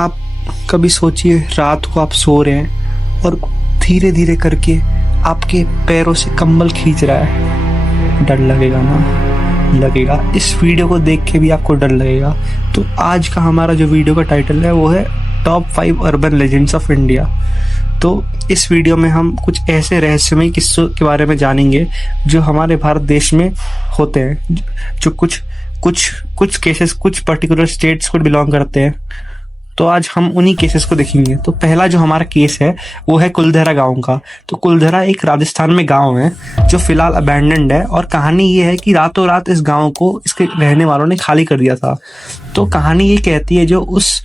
आप कभी सोचिए, रात को आप सो रहे हैं और धीरे धीरे करके आपके पैरों से कंबल खींच रहा है। डर लगेगा ना? लगेगा। इस वीडियो को देख के भी आपको डर लगेगा। तो आज का हमारा जो वीडियो का टाइटल है वो है top 5 urban legends of India. तो इस वीडियो में हम कुछ ऐसे रहस्यमय किस्सों के बारे में जानेंगे जो हमारे भारत देश में होते हैं, जो कुछ केसेस कुछ पर्टिकुलर स्टेट्स को बिलोंग करते हैं। तो आज हम उन्हीं केसेस को देखेंगे। तो पहला जो हमारा केस है वो है कुलधरा गांव का। तो कुलधरा एक राजस्थान में गांव है जो फिलहाल अबैंडन्ड है, और कहानी ये है कि रातों रात इस गांव को इसके रहने वालों ने खाली कर दिया था। तो कहानी ये कहती है, जो उस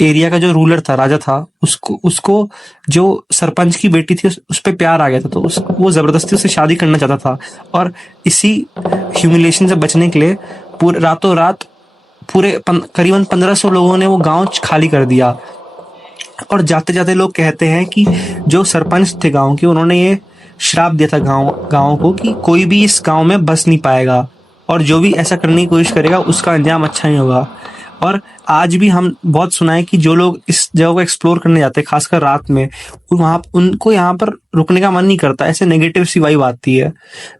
एरिया का जो रूलर था, राजा था, उसको जो सरपंच की बेटी थी उस पे प्यार आ गया था। तो वो जबरदस्ती उससे शादी करना चाहता था, और इसी ह्यूमिलेशन से बचने के लिए रातों रात करीबन 1500 लोगों ने वो गांव खाली कर दिया। और जाते जाते लोग कहते हैं कि जो सरपंच थे गांव के, उन्होंने ये श्राप दिया था गांव को कि कोई भी इस गांव में बस नहीं पाएगा, और जो भी ऐसा करने की कोशिश करेगा उसका अंजाम अच्छा नहीं होगा। और आज भी हम बहुत सुना है कि जो लोग इस जगह को एक्सप्लोर करने जाते हैं, खासकर रात में, उनको यहाँ पर रुकने का मन नहीं करता। ऐसे नेगेटिव सी वाइब आती है।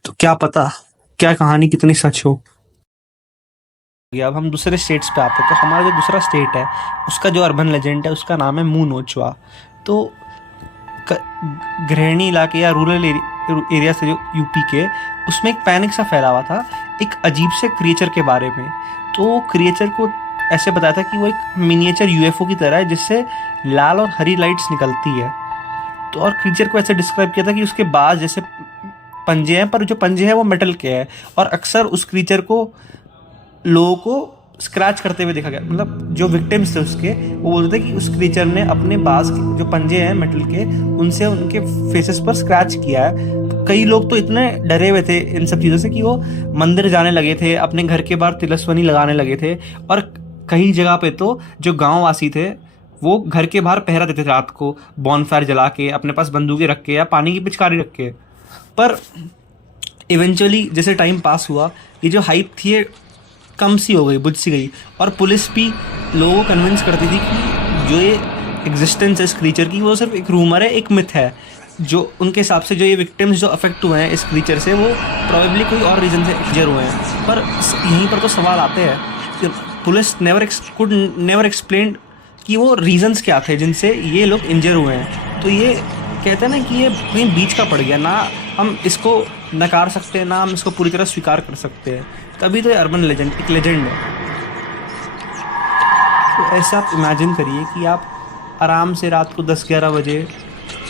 तो क्या पता क्या कहानी कितनी सच हो। अब हम दूसरे स्टेट्स पे आते हैं। तो हमारा जो दूसरा स्टेट है उसका जो अर्बन लेजेंड है उसका नाम है मुंह नोचवा। तो गृहिणी इलाके या रूरल एरिया से जो यूपी के, उसमें एक पैनिक सा फैला हुआ था एक अजीब से क्रिएचर के बारे में। तो क्रिएचर को ऐसे बताया था कि वो एक मिनिएचर यूएफओ की तरह है जिससे लाल और हरी लाइट्स निकलती है। तो और क्रिएचर को ऐसे डिस्क्राइब किया था कि उसके बाज जैसे पंजे हैं, पर जो पंजे हैं वो मेटल के हैं, और अक्सर उस क्रिएचर को लोगों को स्क्रैच करते हुए देखा गया। मतलब जो विक्टिम्स थे उसके, वो बोलते थे कि उस क्रीचर ने अपने बाज जो पंजे हैं मेटल के, उनसे उनके फेसेस पर स्क्रैच किया है। कई लोग तो इतने डरे हुए थे इन सब चीज़ों से कि वो मंदिर जाने लगे थे, अपने घर के बाहर तिलस्वनी लगाने लगे थे, और कई जगह पे तो जो गाँव वासी थे वो घर के बाहर पहरा देते थे रात को, बॉनफायर जला के, अपने पास बंदूकें रख के या पानी की पिचकारी रख के। पर इवेंचुअली जैसे टाइम पास हुआ, ये जो हाइप थी कम सी हो गई, बुझ सी गई, और पुलिस भी लोगों को कन्विंस करती थी कि जो ये एग्जिस्टेंस है इस क्रीचर की वो सिर्फ एक रूमर है, एक मिथ है। जो उनके हिसाब से जो ये विक्टिम्स जो अफेक्ट हुए हैं इस क्रीचर से, वो प्रोबेबली कोई और रीज़न से इंजर हुए हैं। पर यहीं पर तो सवाल आते हैं कि पुलिस कुड नेवर एक्सप्लेन कि वो रीजंस क्या थे जिनसे ये लोग इंजर हुए हैं। तो ये कहते हैं ना कि ये कहीं बीच का पड़ गया, ना हम इसको नकार सकते हैं ना हम इसको पूरी तरह स्वीकार कर सकते हैं। तभी तो ये अर्बन लेजेंड एक लेजेंड है। तो ऐसे आप इमेजिन करिए कि आप आराम से रात को 10-11 बजे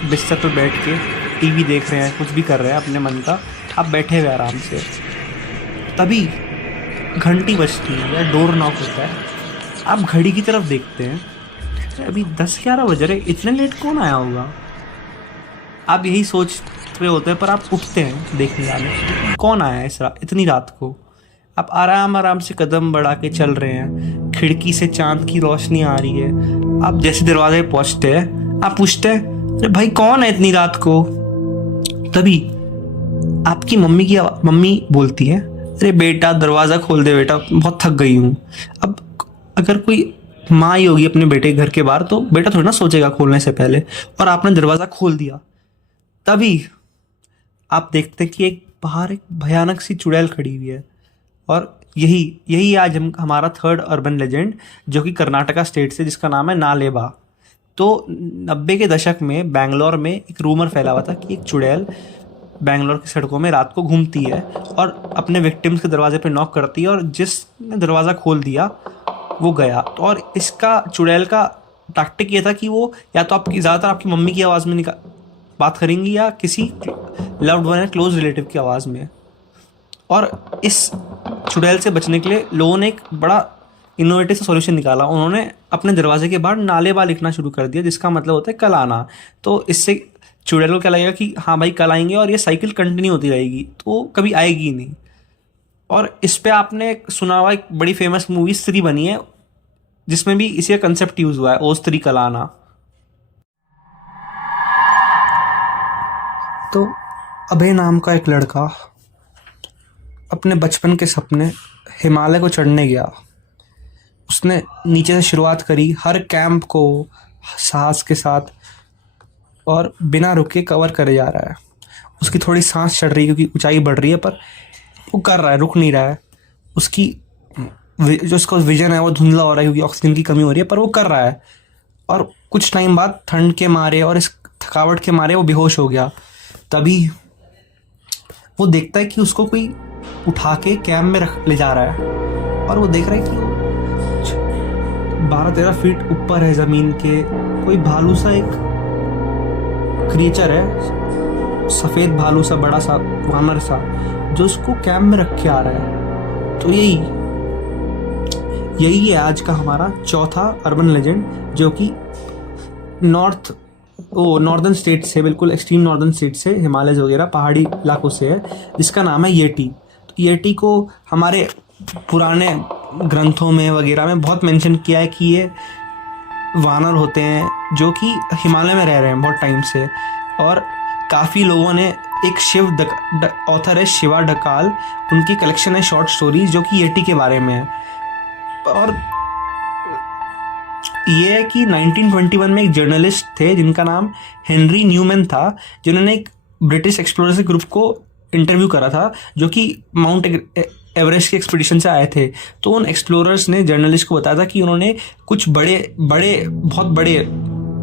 बिस्तर पर बैठ के टीवी देख रहे हैं, कुछ भी कर रहे हैं अपने मन का, आप बैठे हुए आराम से, तभी घंटी बजती है या डोर नॉक होता है। आप घड़ी की तरफ देखते हैं, अभी 10-11 बज रहे, इतने लेट कौन आया होगा? आप यही सोच रहे होते हैं, पर आप उठते हैं देखने जाने, कौन आया है इतनी रात को। आप आराम से कदम बढ़ा के चल रहे हैं, खिड़की से चांद की रोशनी आ रही है। आप जैसे दरवाजे पे पहुंचते हैं, आप पूछते हैं, अरे भाई कौन है इतनी रात को? तभी आपकी मम्मी बोलती है, अरे बेटा दरवाज़ा खोल दे बेटा, बहुत थक गई हूँ। अब अगर कोई माँ ही होगी अपने बेटे के घर के बाहर, तो बेटा थोड़ा ना सोचेगा खोलने से पहले, और आपने दरवाज़ा खोल दिया। तभी आप देखते हैं कि बाहर एक भयानक सी चुड़ैल खड़ी हुई है। और यही आज हमारा थर्ड अर्बन लेजेंड, जो कि कर्नाटका स्टेट से, जिसका नाम है नालेबा। तो 90 के दशक में बेंगलोर में एक रूमर फैला हुआ था कि एक चुड़ैल बेंगलोर की सड़कों में रात को घूमती है और अपने विक्टिम्स के दरवाजे पे नॉक करती है, और जिसने दरवाज़ा खोल दिया वो गया। और इसका चुड़ैल का टैक्टिक ये था कि वो या तो ज़्यादातर आपकी मम्मी की आवाज़ में बात करेंगी या किसी लव्ड वन या क्लोज रिलेटिव की आवाज़ में। और इस चुड़ैल से बचने के लिए लोगों ने एक बड़ा इनोवेटिव सॉल्यूशन निकाला। उन्होंने अपने दरवाजे के बाहर नालेबा लिखना शुरू कर दिया, जिसका मतलब होता है कल आना। तो इससे चुड़ैल को क्या लगेगा कि हाँ भाई कल आएंगे, और ये साइकिल कंटिन्यू होती रहेगी, तो कभी आएगी ही नहीं। और इस पे आपने सुना हुआ एक बड़ी फेमस मूवी स्त्री बनी है, जिसमें भी इसी का कंसेप्ट यूज हुआ है, ओ स्त्री कल आना। तो अभय नाम का एक लड़का अपने बचपन के सपने हिमालय को चढ़ने गया। उसने नीचे से शुरुआत करी, हर कैंप को साहस के साथ और बिना रुके कवर करे जा रहा है। उसकी थोड़ी सांस चढ़ रही है क्योंकि ऊंचाई बढ़ रही है, पर वो कर रहा है, रुक नहीं रहा है। उसकी जो उसका विजन है वो धुंधला हो रहा है क्योंकि ऑक्सीजन की कमी हो रही है, पर वो कर रहा है। और कुछ टाइम बाद ठंड के मारे और इस थकावट के मारे वो बेहोश हो गया। तभी वो देखता है कि उसको कोई उठा के कैंप में रख ले जा रहा है, और वो देख रहा है कि वो 12-13 फीट ऊपर है ज़मीन के, कोई भालू सा एक क्रिएचर है, सफ़ेद भालू सा, बड़ा सा वानर सा, जो उसको कैंप में रख के आ रहा है। तो यही है आज का हमारा चौथा अर्बन लेजेंड, जो कि नॉर्दर्न स्टेट से, बिल्कुल एक्सट्रीम नॉर्दर्न स्टेट से, हिमालय वगैरह पहाड़ी इलाकों से है, जिसका नाम है येटी। तो येटी को हमारे पुराने ग्रंथों में वगैरह में बहुत मेंशन किया है कि ये वानर होते हैं जो कि हिमालय में रह रहे हैं बहुत टाइम से। और काफ़ी लोगों ने, एक ऑथर है शिवा ढकाल, उनकी कलेक्शन है शॉर्ट स्टोरीज जो कि येटी के बारे में है। और ये है कि 1921 में एक जर्नलिस्ट थे जिनका नाम हेनरी न्यूमैन था, जिन्होंने एक ब्रिटिश एक्सप्लोरर्स के ग्रुप को इंटरव्यू करा था जो कि माउंट एवरेस्ट के एक्सपीडिशन से आए थे। तो उन एक्सप्लोरर्स ने जर्नलिस्ट को बताया था कि उन्होंने कुछ बहुत बड़े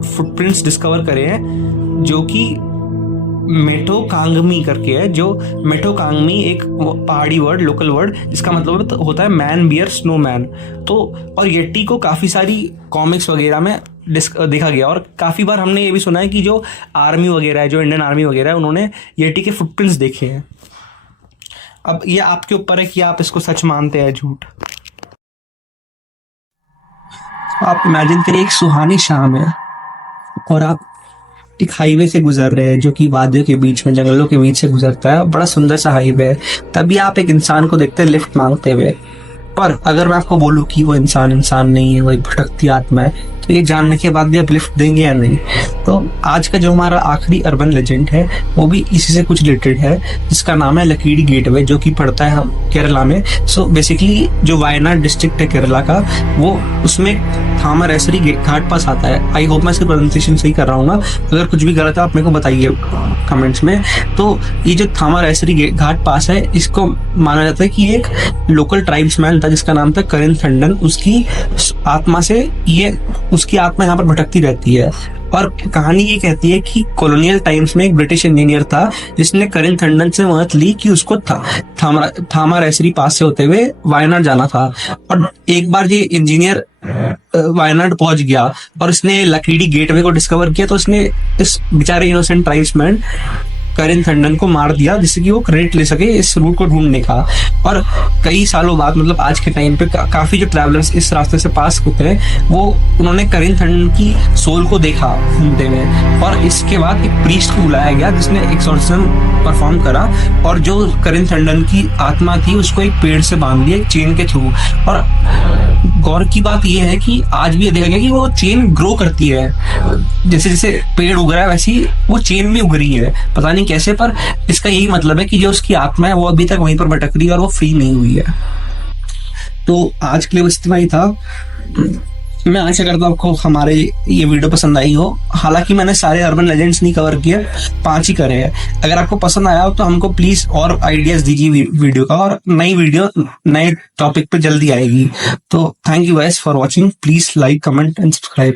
फुटप्रिंट्स डिस्कवर करे हैं जो कि मेठोकांगमी करके है। जो मेठोकांगमी एक पहाड़ी वर्ड, लोकल वर्ड, जिसका मतलब होता है मैन बियर स्नोमैन। तो और येटी को काफ़ी सारी कॉमिक्स वगैरह में देखा गया, और काफ़ी बार हमने ये भी सुना है कि जो आर्मी वगैरह है, जो इंडियन आर्मी वगैरह है, उन्होंने येटी के फुटप्रिंट्स देखे हैं। अब ये आपके ऊपर है कि आप इसको सच मानते हैं झूठ। आप इमेजिन करिए एक सुहानी शाम है और आप एक हाईवे से गुजर रहे हैं जो कि वादियों के बीच में, जंगलों के बीच से गुजरता है, बड़ा सुंदर सा हाईवे है। तभी आप एक इंसान को देखते हैं लिफ्ट मांगते हुए। पर अगर मैं आपको बोलूं कि वो इंसान नहीं है, वो एक भटकती आत्मा है, तो ये जानने के बाद भी आप लिफ्ट देंगे या नहीं? तो आज का जो हमारा आखिरी अर्बन लेजेंड है वो भी इसी से कुछ रिलेटेड है, जिसका नाम है लकीड़ी गेटवे, जो कि पड़ता है केरला में। सो बेसिकली जो वायनाड डिस्ट्रिक्ट है केरला का, वो उसमें थामरएसरी घाट पास आता है। आई होप मैं इसकी प्रोनाउंसिएशन सही कर रहा हूँ ना, अगर कुछ भी गलत है आप मेरे को बताइए कमेंट्स में। तो ये जो थामरएसरी घाट पास है, इसको माना जाता है कि एक लोकल ट्राइब्समैन था जिसका नाम था करिन थंडन, उसकी आत्मा यहाँ पर भटकती रहती है। और कहानी ये कहती है कि कॉलोनियल टाइम्स में एक ब्रिटिश इंजीनियर था जिसने करिन थंडन से मदद ली कि उसको थामरएसरी पास से होते हुए वायनाड जाना था। और एक बार ये इंजीनियर वायनाड पहुंच गया और इसने लकीड़ी गेटवे को डिस्कवर किया, तो उसने इस बेचारे इनोसेंट ट्राइब्समैन करिन थंडन को मार दिया, जिससे कि वो क्रेडिट ले सके इस रूट को ढूंढने का। और कई सालों बाद, मतलब आज के टाइम पे काफी जो ट्रैवलर्स इस रास्ते से पास होते हैं, वो उन्होंने करिन थंडन की सोल को देखा घूमते हुए। और इसके बाद एक प्रीस्ट को बुलाया गया जिसने एक्सोर्सिज्म परफॉर्म करा, और जो करिन थंडन की आत्मा थी उसको एक पेड़ से बांध दिया, एक चेन के थ्रू। और गौर की बात यह है कि आज भी ये देखा गया कि वो चेन ग्रो करती है, जैसे जैसे पेड़ उग रहा है वैसी वो चेन भी उग रही है, पता नहीं कैसे। पर इसका यही मतलब है कि जो उसकी आत्मा है वो अभी तक वहीं पर भटक रही है और वो फ्री नहीं हुई है। तो आज के लिए बस इतना ही था। मैं आशा करता हूँ आपको हमारे ये वीडियो पसंद आई हो। हालांकि मैंने सारे अर्बन लेजेंड्स नहीं कवर किए, 5 ही करे हैं। अगर आपको पसंद आया हो तो हमको प्लीज और आइडियाज दीजिए वीडियो का, और नई वीडियो नए टॉपिक पे जल्दी आएगी। तो thank you guys for watching. Please like, comment and subscribe.